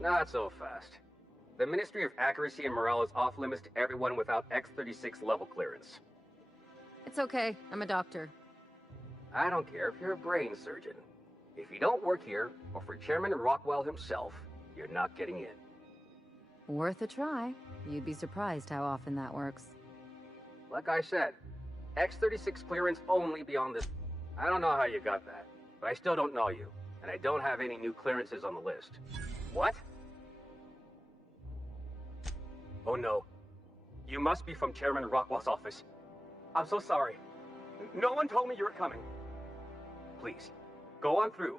Not so fast. The Ministry of Accuracy and Morale is off limits to everyone without X-36 level clearance. It's okay. I'm a doctor. I don't care if you're a brain surgeon. If you don't work here, or for Chairman Rockwell himself, you're not getting in. Worth a try. You'd be surprised how often that works. Like I said, X-36 clearance only beyond this. I don't know how you got that, but I still don't know you, and I don't have any new clearances on the list. What? Oh no. You must be from Chairman Rockwell's office. I'm so sorry. No one told me you were coming. Please, go on through,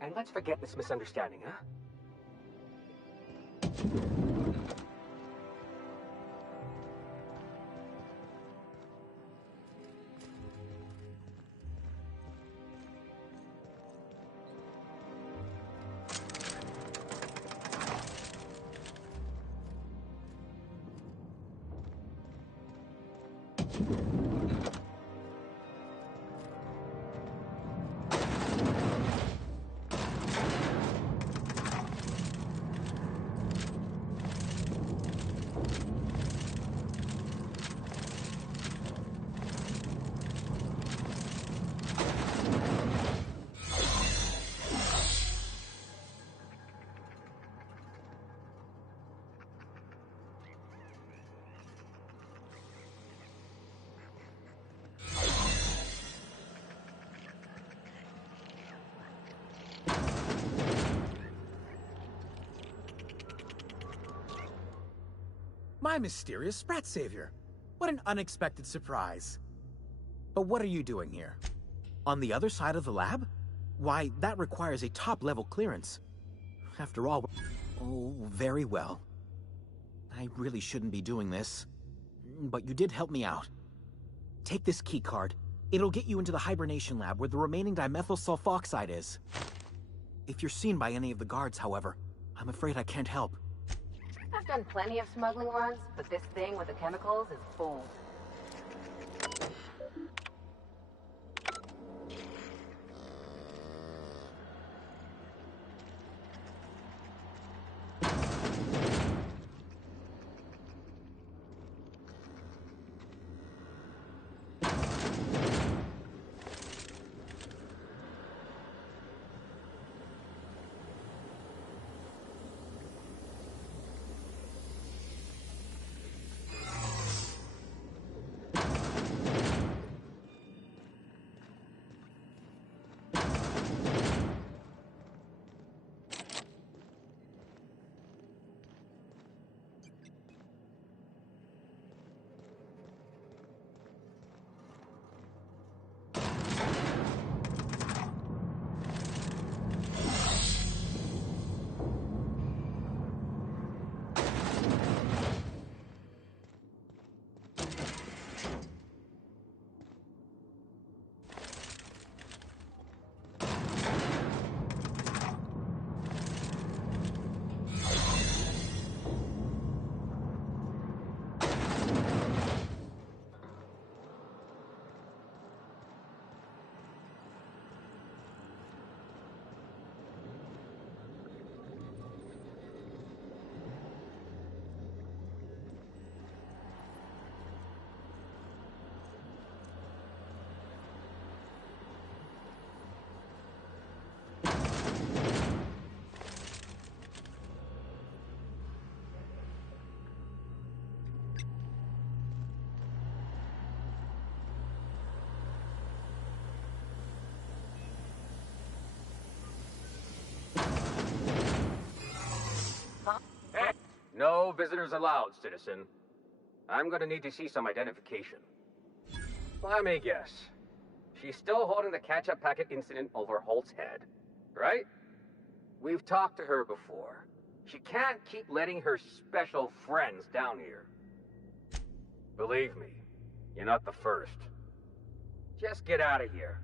and let's forget this misunderstanding, huh? My mysterious Sprat Savior. What an unexpected surprise. But what are you doing here? On the other side of the lab? Why, that requires a top-level clearance. After all... Oh, very well. I really shouldn't be doing this. But you did help me out. Take this keycard. It'll get you into the hibernation lab where the remaining dimethyl sulfoxide is. If you're seen by any of the guards, however, I'm afraid I can't help. I've done plenty of smuggling runs, but this thing with the chemicals is bold. Hey! No visitors allowed, citizen. I'm gonna need to see some identification. Let me guess. She's still holding the catch-up packet incident over Holt's head, right? We've talked to her before. She can't keep letting her special friends down here. Believe me, you're not the first. Just get out of here.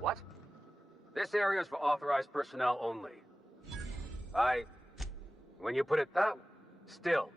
What? This area is for authorized personnel only. When you put it that way, still.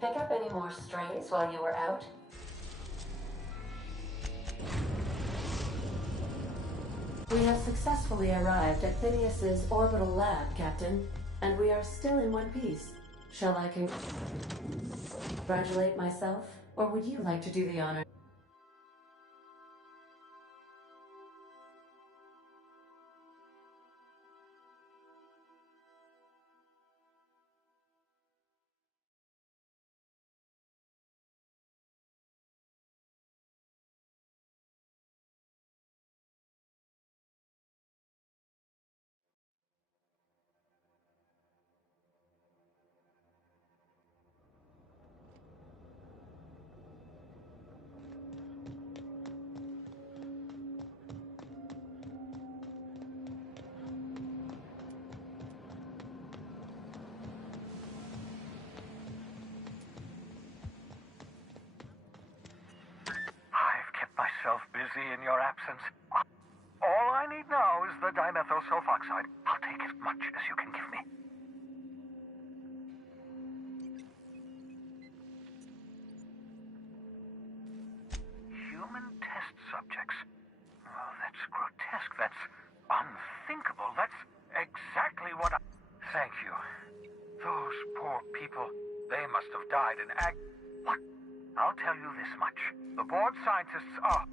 Pick up any more strays while you were out? We have successfully arrived at Phineas's orbital lab, Captain, and we are still in one piece. Shall I congratulate myself, or would you like to do the honor? Busy in your absence. All I need now is the dimethyl sulfoxide. I'll take as much as you can give me. Human test subjects. Oh, that's grotesque. That's unthinkable. That's exactly what I... Thank you. Those poor people, they must have died in What? I'll tell you this much. The board scientists are...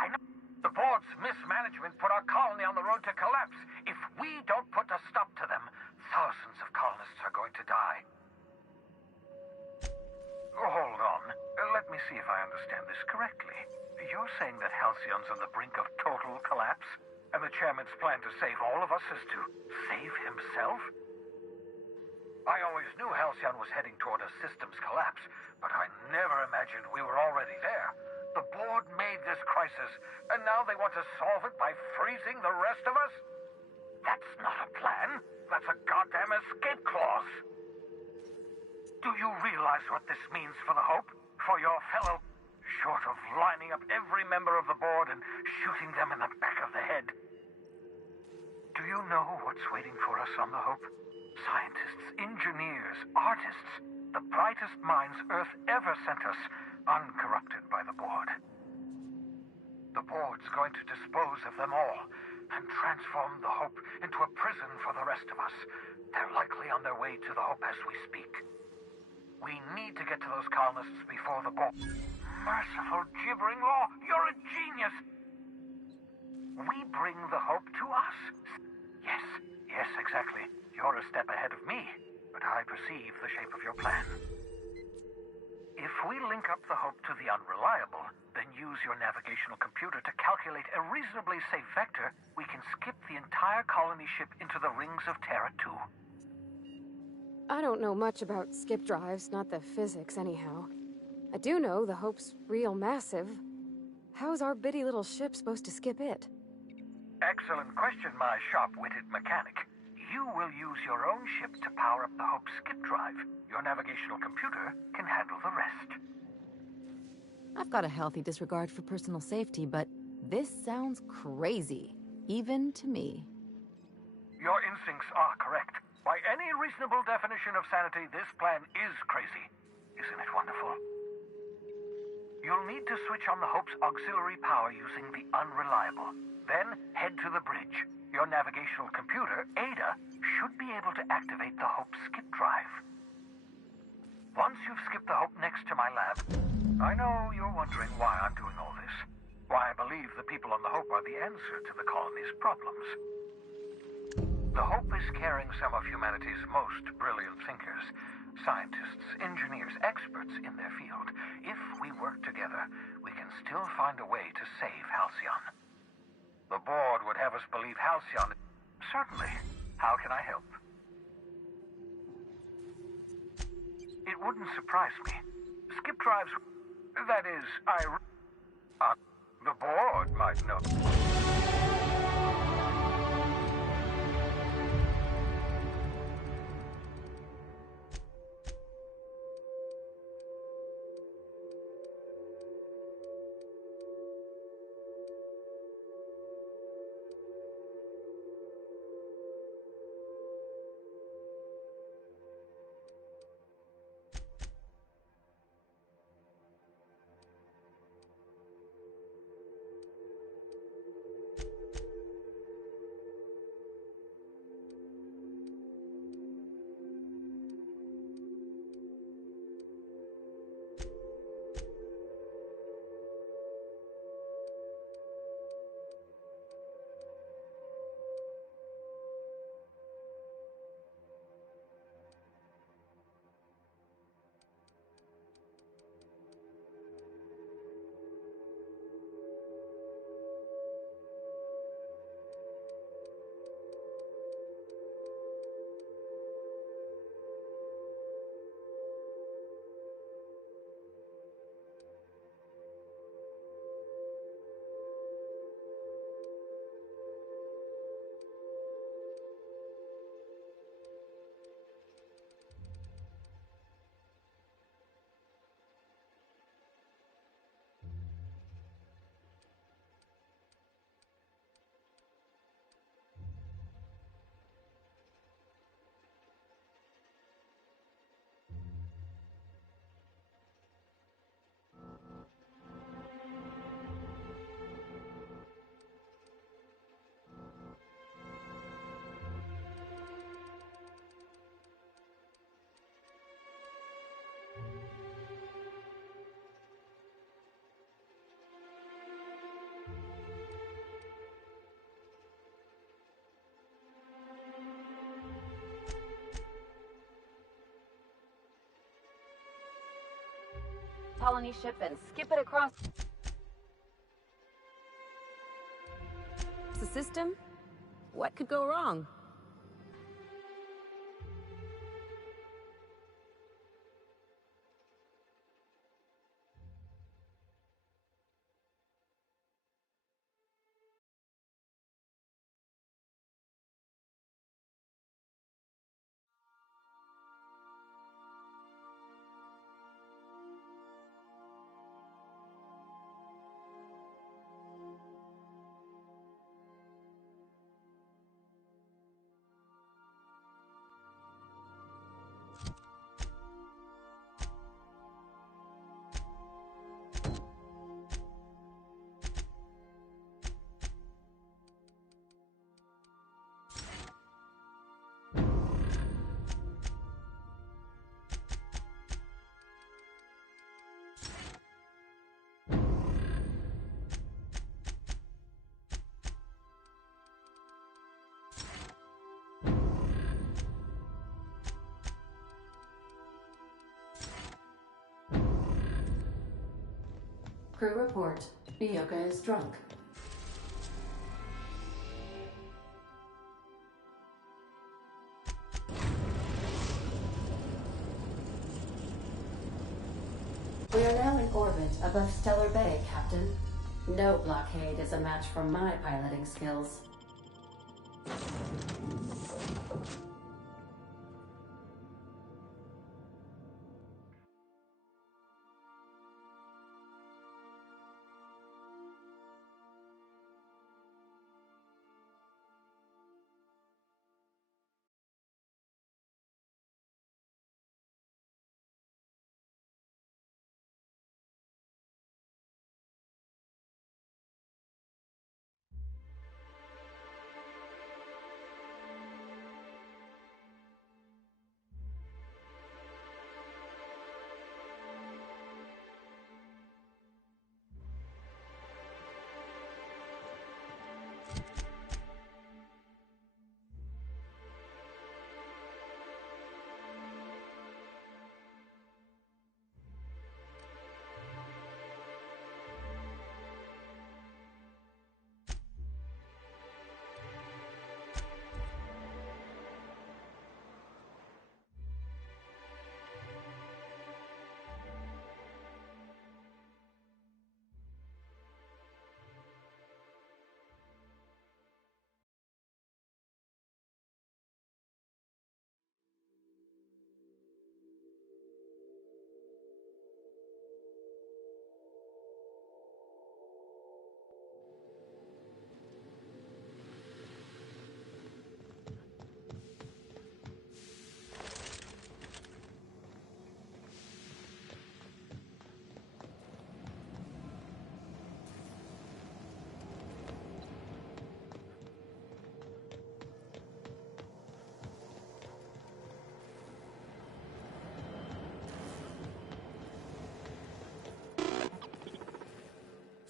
I know. The board's mismanagement put our colony on the road to collapse. If we don't put a stop to them, thousands of colonists are going to die. Hold on. Let me see if I understand this correctly. You're saying that Halcyon's on the brink of total collapse? And the chairman's plan to save all of us is to save himself? I always knew Halcyon was heading toward a systems collapse, but I never imagined we were already there. The board made this crisis, and now they want to solve it by freezing the rest of us? That's not a plan. That's a goddamn escape clause. Do you realize what this means for the Hope? For your fellow? Short of lining up every member of the board and shooting them in the back of the head. Do you know what's waiting for us on the Hope? Scientists, engineers, artists, the brightest minds Earth ever sent us, uncorrupted by the board. The board's going to dispose of them all and transform the Hope into a prison for the rest of us. They're likely on their way to the Hope as we speak. We need to get to those colonists before the board... Merciful gibbering law! You're a genius! We bring the Hope to us? Yes, exactly. You're a step ahead of me, but I perceive the shape of your plan. If we link up the Hope to the Unreliable, then use your navigational computer to calculate a reasonably safe vector, we can skip the entire colony ship into the rings of Terra 2. I don't know much about skip drives, not the physics anyhow. I do know the Hope's real massive. How's our bitty little ship supposed to skip it? Excellent question, my sharp-witted mechanic. You will use your own ship to power up the Hope's skip drive. Your navigational computer can handle the rest. I've got a healthy disregard for personal safety, but this sounds crazy, even to me. Your instincts are correct. By any reasonable definition of sanity, this plan is crazy. Isn't it wonderful? You'll need to switch on the Hope's auxiliary power using the Unreliable. Then head to the bridge. Your navigational computer, Ada, should be able to activate the Hope skip drive. Once you've skipped the Hope next to my lab, I know you're wondering why I'm doing all this. Why I believe the people on the Hope are the answer to the colony's problems. The Hope is carrying some of humanity's most brilliant thinkers, scientists, engineers, experts in their field. If we work together, we can still find a way to save Halcyon. The board would have us believe Halcyon... Certainly. How can I help? It wouldn't surprise me. Skip drives... That is, the board might know. colony ship and skip it across the system? What could go wrong? Crew report. Ioka is drunk. We are now in orbit above Stellar Bay, Captain. No blockade is a match for my piloting skills.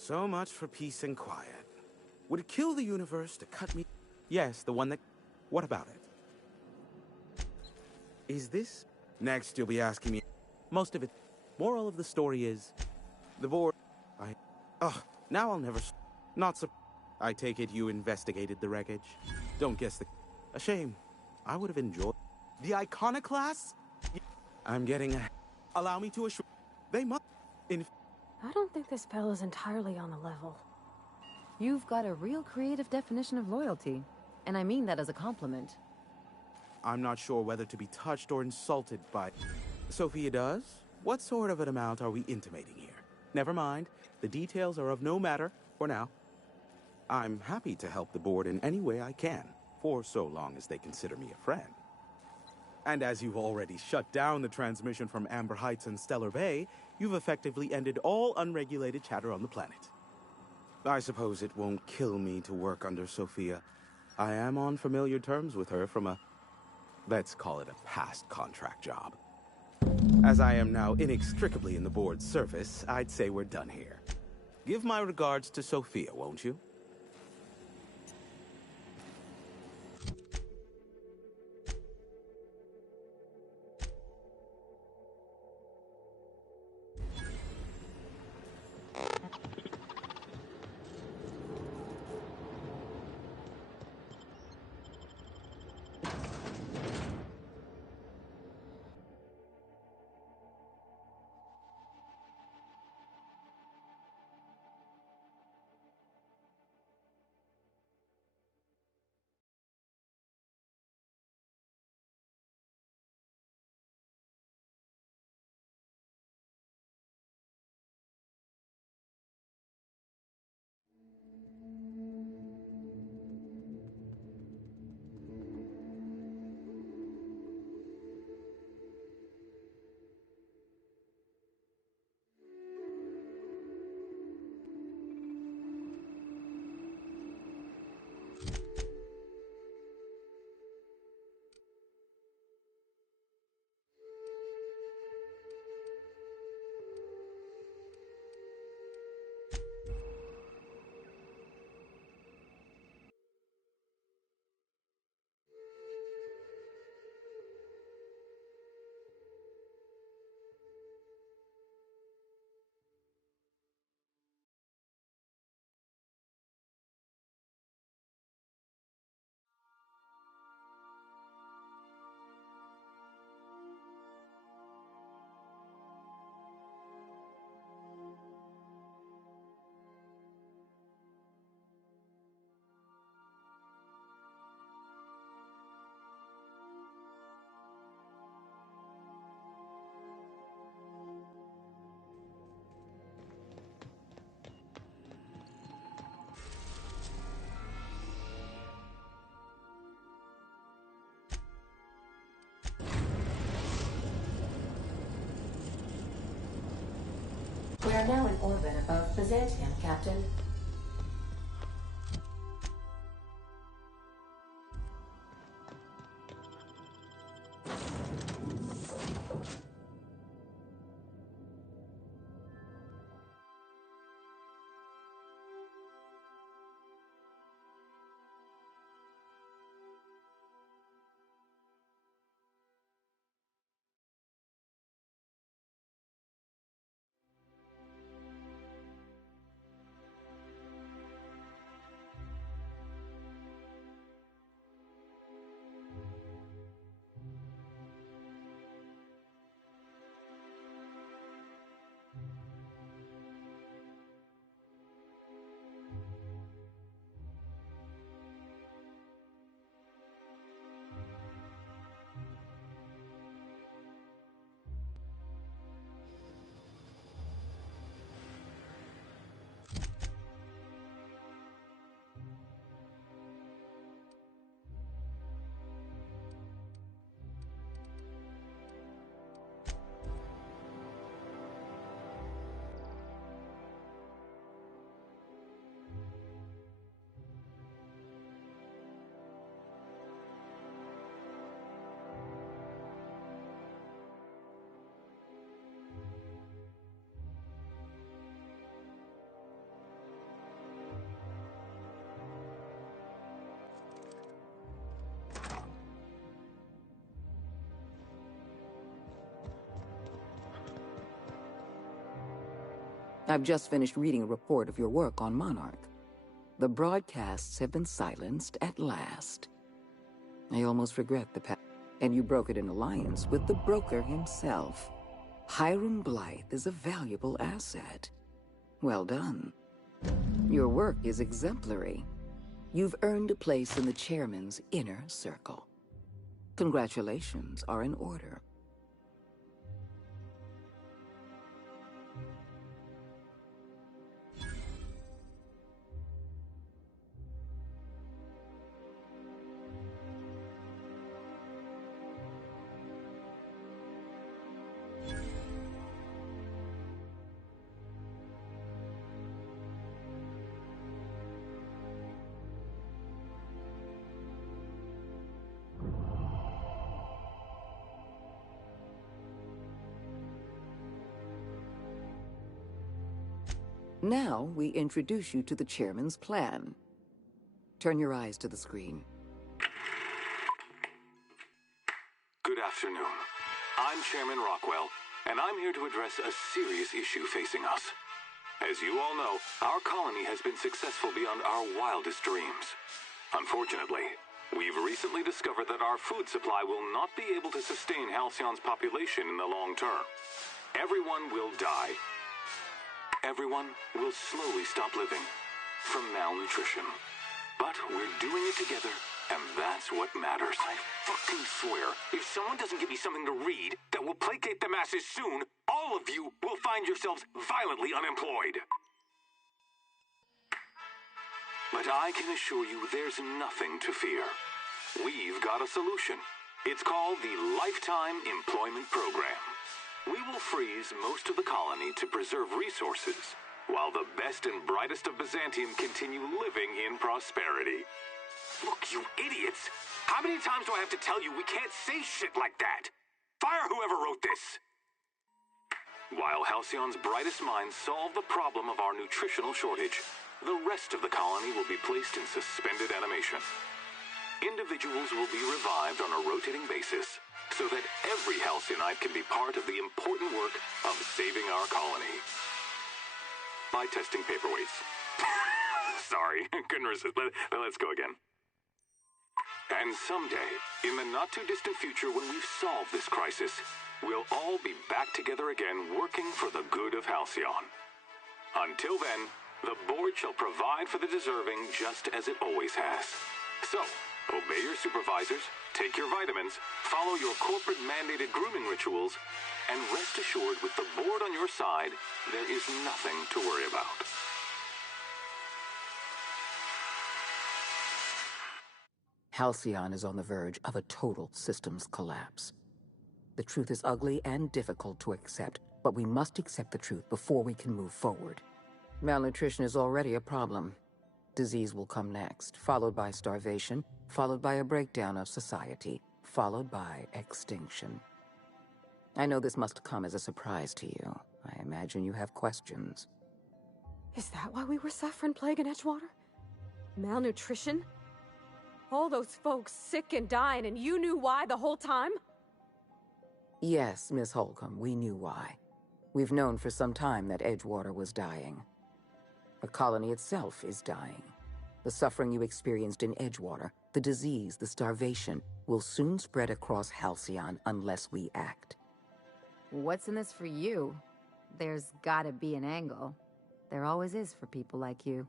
So much for peace and quiet. Would it kill the universe to cut me? Yes, the one that... What about it? Is this... Next, you'll be asking me... Most of it... Moral of the story is... The board... now I'll never... Not so... I take it you investigated the wreckage? Don't guess the... A shame. I would have enjoyed... The iconoclasts? I'm getting a... Allow me to assure... They must... I don't think this bell is entirely on the level. You've got a real creative definition of loyalty. And I mean that as a compliment. I'm not sure whether to be touched or insulted by... Sophia does? What sort of an amount are we intimating here? Never mind. The details are of no matter for now. I'm happy to help the board in any way I can, for so long as they consider me a friend. And as you've already shut down the transmission from Amber Heights and Stellar Bay, you've effectively ended all unregulated chatter on the planet. I suppose it won't kill me to work under Sophia. I am on familiar terms with her from a... let's call it a past contract job. As I am now inextricably in the board's service, I'd say we're done here. Give my regards to Sophia, won't you? We are now in orbit above Byzantium, Captain. I've just finished reading a report of your work on Monarch. The broadcasts have been silenced at last. I almost regret the past. And you brokered an alliance with the broker himself. Hiram Blythe is a valuable asset. Well done. Your work is exemplary. You've earned a place in the chairman's inner circle. Congratulations are in order. Now we introduce you to the chairman's plan. Turn your eyes to the screen. Good afternoon. I'm Chairman Rockwell, and I'm here to address a serious issue facing us. As you all know, our colony has been successful beyond our wildest dreams. Unfortunately, we've recently discovered that our food supply will not be able to sustain Halcyon's population in the long term. Everyone will die. Everyone will slowly stop living from malnutrition. But we're doing it together, and that's what matters. I fucking swear, if someone doesn't give me something to read that will placate the masses soon, all of you will find yourselves violently unemployed. But I can assure you there's nothing to fear. We've got a solution. It's called the Lifetime Employment Program. We will freeze most of the colony to preserve resources, while the best and brightest of Byzantium continue living in prosperity. Look, you idiots! How many times do I have to tell you we can't say shit like that? Fire whoever wrote this! While Halcyon's brightest minds solve the problem of our nutritional shortage, the rest of the colony will be placed in suspended animation. Individuals will be revived on a rotating basis, so that every Halcyonite can be part of the important work of saving our colony. By testing paperweights. Sorry, couldn't resist. Let's go again. And someday, in the not-too-distant future when we've solved this crisis, we'll all be back together again working for the good of Halcyon. Until then, the board shall provide for the deserving just as it always has. So, obey your supervisors, take your vitamins, follow your corporate-mandated grooming rituals, and rest assured with the board on your side, there is nothing to worry about. Halcyon is on the verge of a total systems collapse. The truth is ugly and difficult to accept, But we must accept the truth before we can move forward. Malnutrition is already a problem. Disease will come next, followed by starvation, followed by a breakdown of society, followed by extinction. I know this must come as a surprise to you. I imagine you have questions. Is that why we were suffering plague in Edgewater? Malnutrition? All those folks sick and dying, and you knew why the whole time? Yes, Miss Holcomb, we knew why. We've known for some time that Edgewater was dying. The colony itself is dying. The suffering you experienced in Edgewater, the disease, the starvation, will soon spread across Halcyon unless we act. What's in this for you? There's gotta be an angle. There always is for people like you.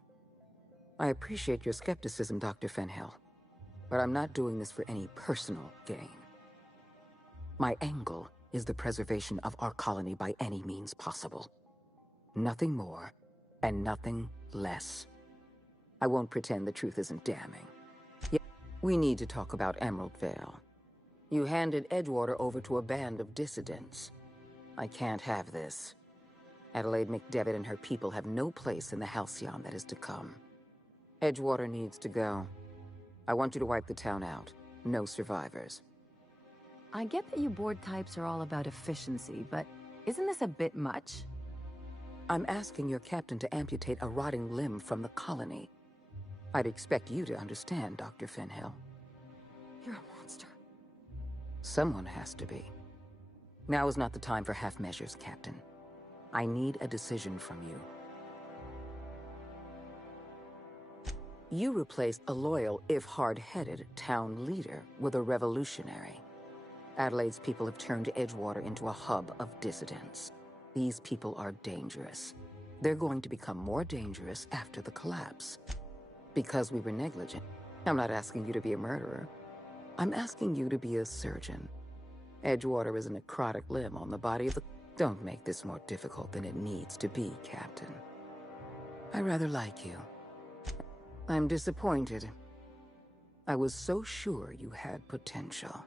I appreciate your skepticism, Dr. Fenhill, but I'm not doing this for any personal gain. My angle is the preservation of our colony by any means possible. Nothing more, and nothing less. I won't pretend the truth isn't damning. Yet, we need to talk about Emerald Vale. You handed Edgewater over to a band of dissidents. I can't have this. Adelaide McDevitt and her people have no place in the Halcyon that is to come. Edgewater needs to go. I want you to wipe the town out. No survivors. I get that you board types are all about efficiency, but isn't this a bit much? I'm asking your captain to amputate a rotting limb from the colony. I'd expect you to understand, Dr. Fenhill. You're a monster. Someone has to be. Now is not the time for half measures, Captain. I need a decision from you. You replaced a loyal, if hard-headed, town leader with a revolutionary. Adelaide's people have turned Edgewater into a hub of dissidents. These people are dangerous. They're going to become more dangerous after the collapse. Because we were negligent. I'm not asking you to be a murderer. I'm asking you to be a surgeon. Edgewater is a necrotic limb on the body of the... Don't make this more difficult than it needs to be, Captain. I rather like you. I'm disappointed. I was so sure you had potential.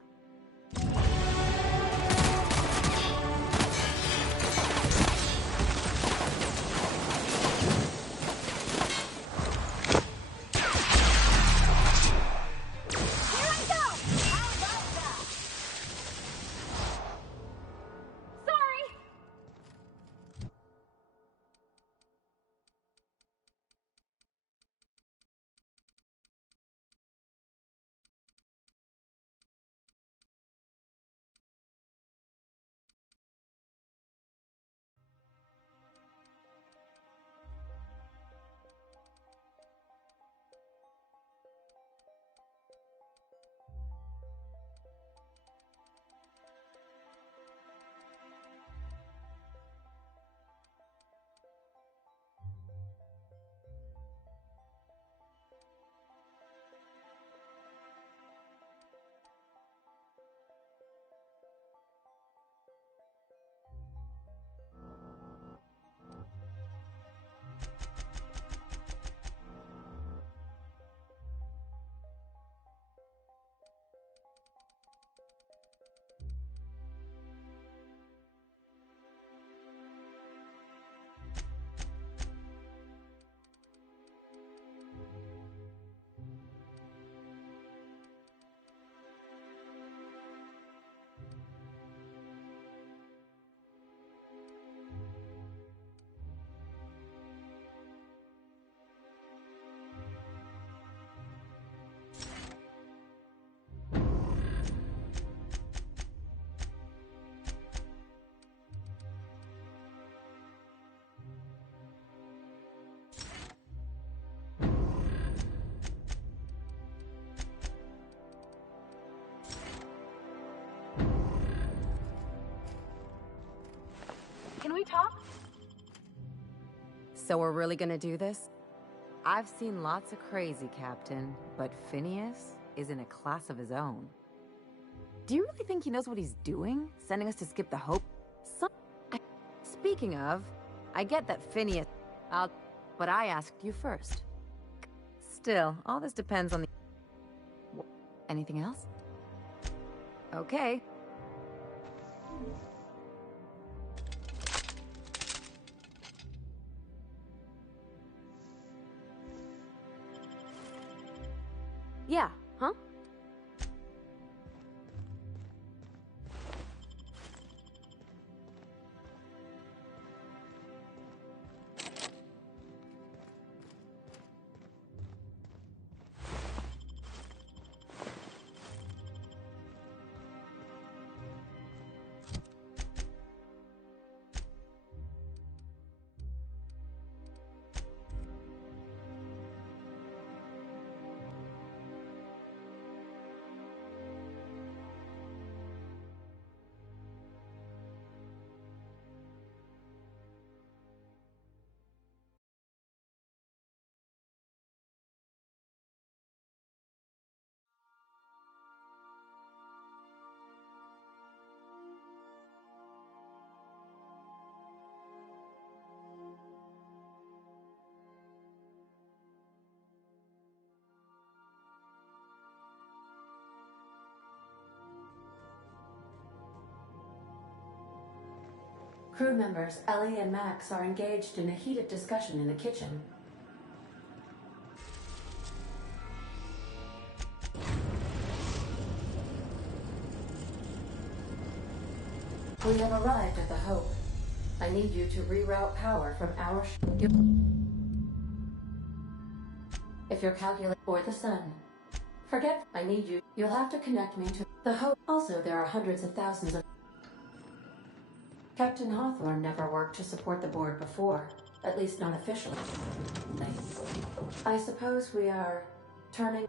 Can we talk? So we're really gonna do this? I've seen lots of crazy, Captain, but Phineas is in a class of his own. Do you really think he knows what he's doing? Sending us to skip the hope? Speaking of, I get that Phineas... but I asked you first. Still, all this depends on the... Anything else? Okay. Crew members Ellie and Max are engaged in a heated discussion in the kitchen. We have arrived at the Hope. I need you to reroute power from our if you're calculating for the sun. Forget, I need you. You'll have to connect me to the Hope. Also, there are hundreds of thousands of... Captain Hawthorne never worked to support the board before, at least not officially. I suppose we are turning...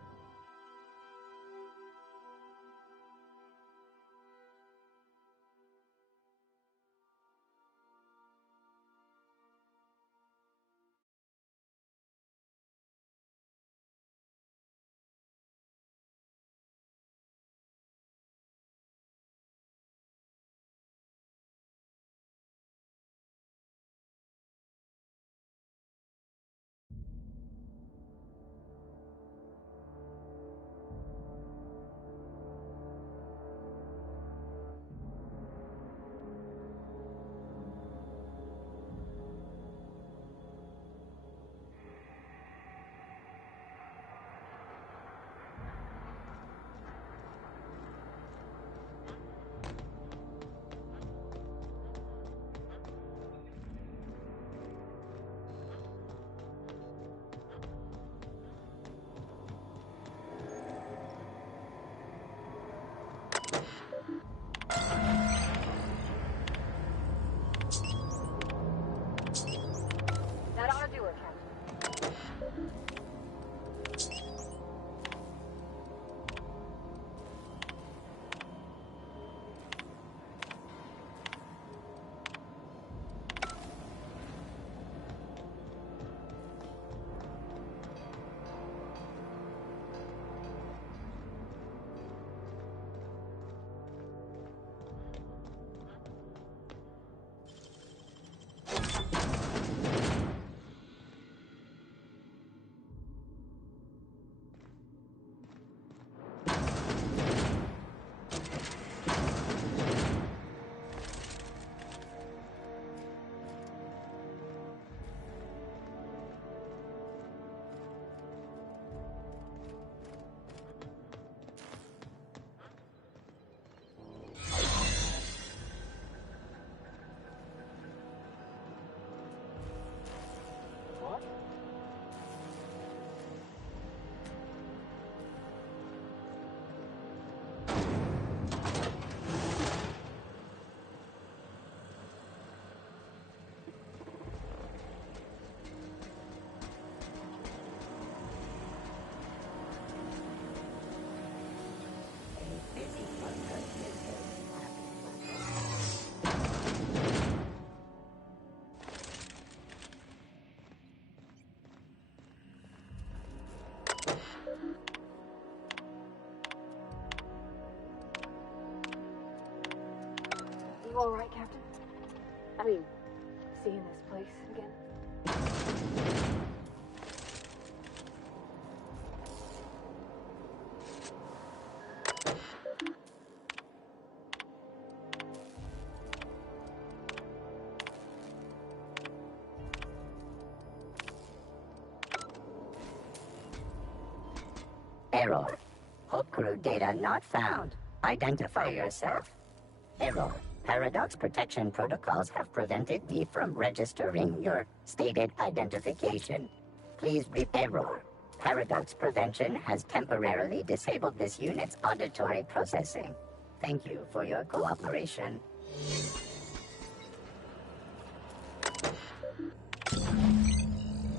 That ought to do it, Captain. You all right, Captain? I mean, seeing this place again? Error. Hope crew data not found. Identify yourself. Error. Paradox protection protocols have prevented me from registering your stated identification. Please error. Paradox prevention has temporarily disabled this unit's auditory processing. Thank you for your cooperation.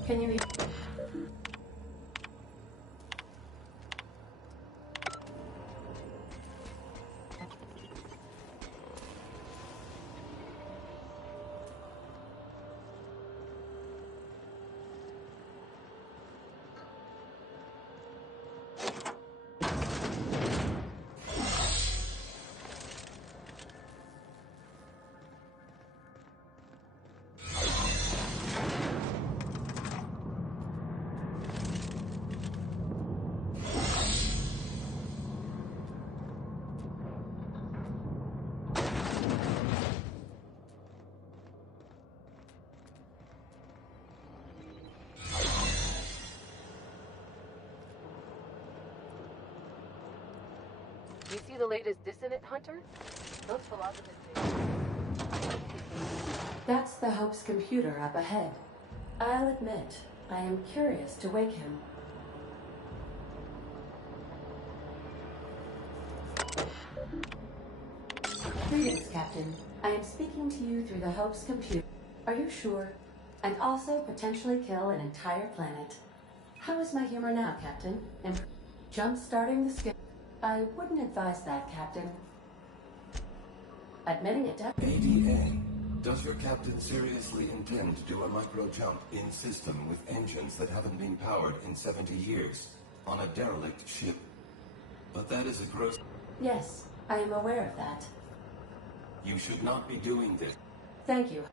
Can you... the latest dissonant hunter? Those philosophers. That's the Hope's computer up ahead. I'll admit, I am curious to wake him. Greetings, Captain. I am speaking to you through the Hope's computer. Are you sure? And also potentially kill an entire planet. How is my humor now, Captain? Jump-starting the skip. I wouldn't advise that, Captain. Admitting it does. ADA, does your captain seriously intend to do a micro-jump in system with engines that haven't been powered in 70 years on a derelict ship? But that is a gross... Yes, I am aware of that. You should not be doing this. Thank you.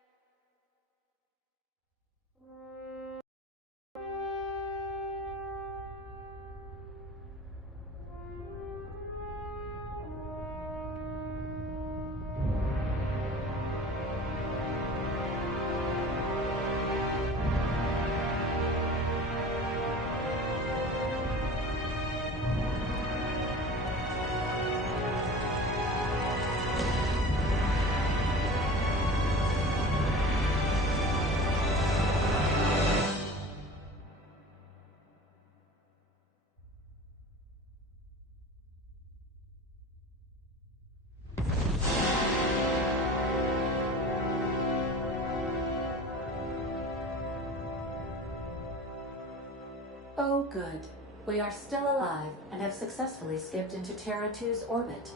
Oh, good. We are still alive and have successfully skipped into Terra 2's orbit.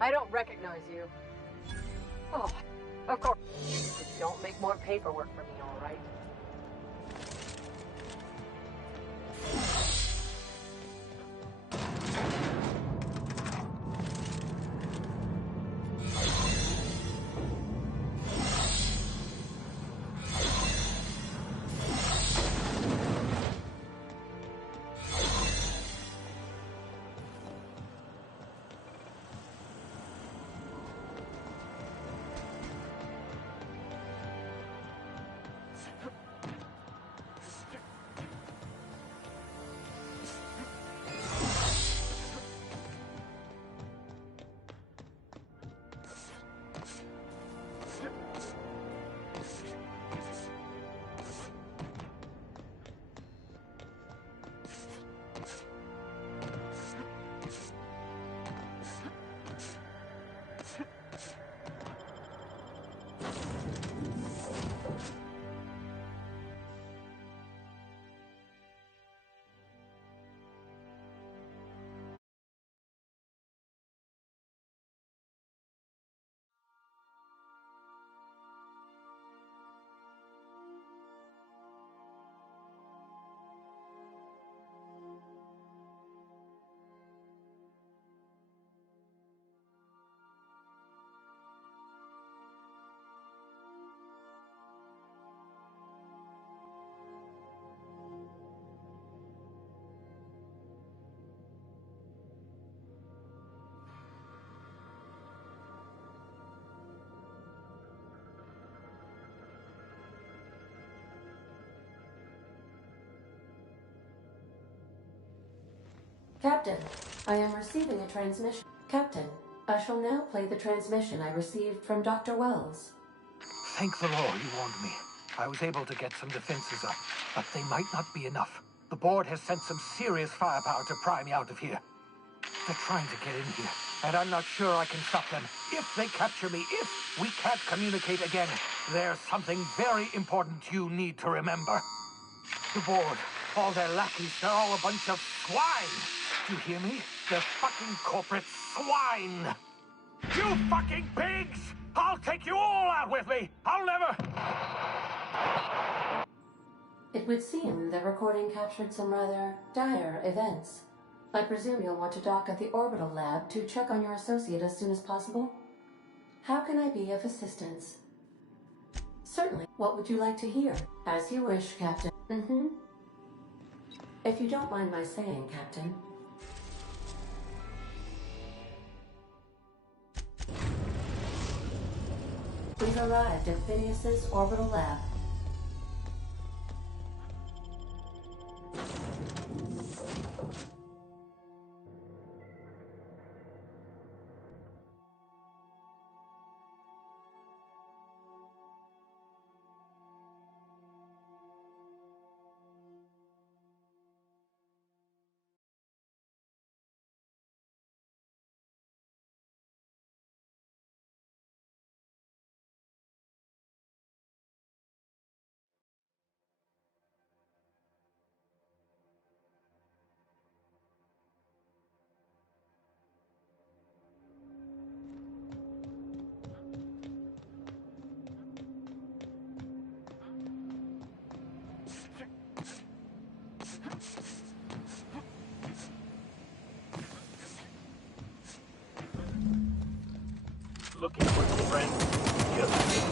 I don't recognize you. Oh, of course. Don't make more paperwork for me, all right? Captain, I am receiving a transmission. Captain, I shall now play the transmission I received from Dr. Wells. Thank the Lord you warned me. I was able to get some defenses up, but they might not be enough. The board has sent some serious firepower to pry me out of here. They're trying to get in here, and I'm not sure I can stop them. If they capture me, if we can't communicate again, there's something very important you need to remember. The board, all their lackeys, they're all a bunch of swine. Do you hear me? They're fucking corporate swine. You fucking pigs! I'll take you all out with me! I'll never... It would seem the recording captured some rather dire events. I presume you'll want to dock at the orbital lab to check on your associate as soon as possible? How can I be of assistance? Certainly. What would you like to hear? As you wish, Captain. If you don't mind my saying, Captain. We've arrived at Phineas's orbital lab. Looking for some friends? Yes.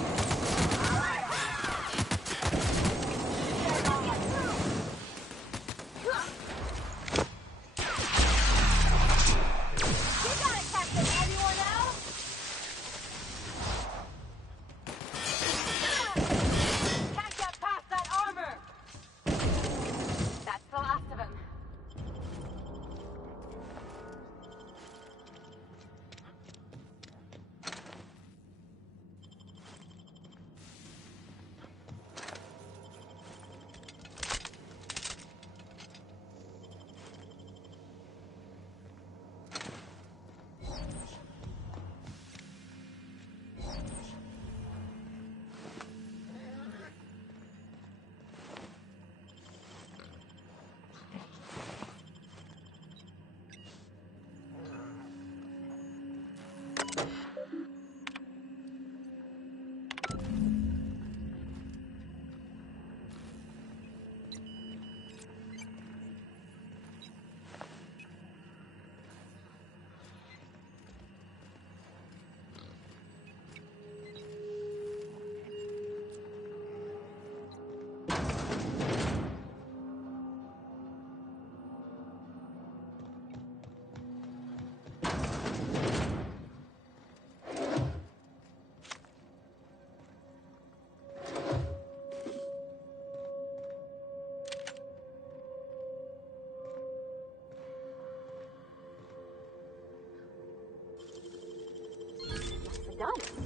Done.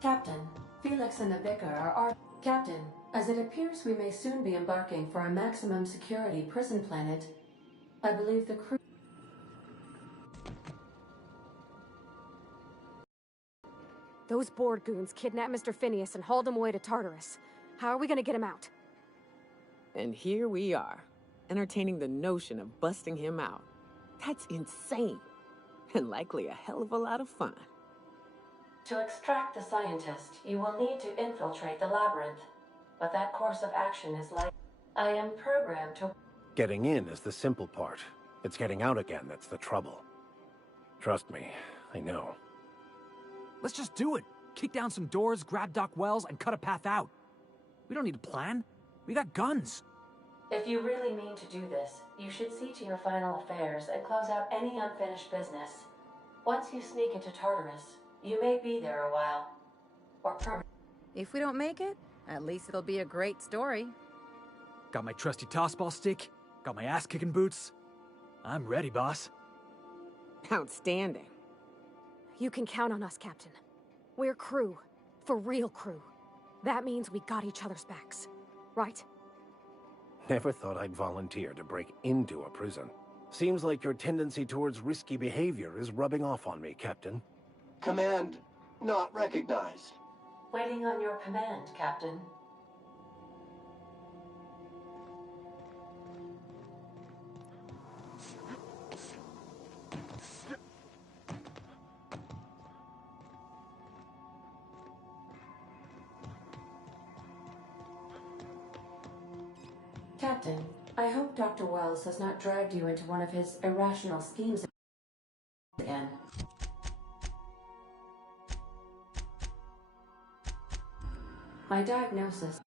Captain, Felix and the Vicar are our... Captain, as it appears we may soon be embarking for a maximum security prison planet, I believe the crew... Those board goons kidnapped Mr. Phineas and hauled him away to Tartarus. How are we gonna get him out? And here we are, entertaining the notion of busting him out. That's insane. And likely a hell of a lot of fun. To extract the scientist, you will need to infiltrate the labyrinth. But that course of action is like... I am programmed to... Getting in is the simple part. It's getting out again that's the trouble. Trust me, I know. Let's just do it. Kick down some doors, grab Doc Wells, and cut a path out. We don't need a plan. We got guns. If you really mean to do this, you should see to your final affairs and close out any unfinished business. Once you sneak into Tartarus, you may be there a while. Or permanently. If we don't make it, at least it'll be a great story. Got my trusty tossball stick. Got my ass-kicking boots. I'm ready, boss. Outstanding. You can count on us, Captain. We're crew. For real crew. That means we got each other's backs. Right? Never thought I'd volunteer to break into a prison. Seems like your tendency towards risky behavior is rubbing off on me, Captain. Command not recognized. Waiting on your command, Captain. Captain, I hope Dr. Wells has not dragged you into one of his irrational schemes again. My diagnosis...